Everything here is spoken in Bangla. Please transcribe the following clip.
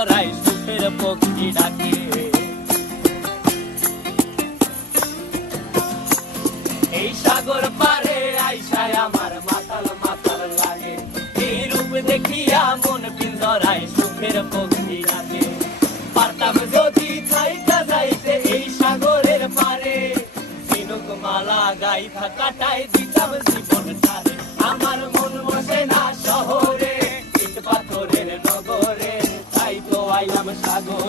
পিঞ্জরায় সুখের পক্ষী ডাকে। এই সাগর পারে আইসায় আমার মাতাল মাতাল লাগে, এই রূপ দেখিয়া মন পিঞ্জরায় সুখের পক্ষী ডাকে। পারতাম যদি থাইকা যাইতে এই সাগরের পারে, ঝিনুক মালা গাইথা কাটাই দিতাম জীবনটারে। আমার মন বসে না শহরে, ইট পাথরের নগরে, তাই তো আইলাম সাগরে।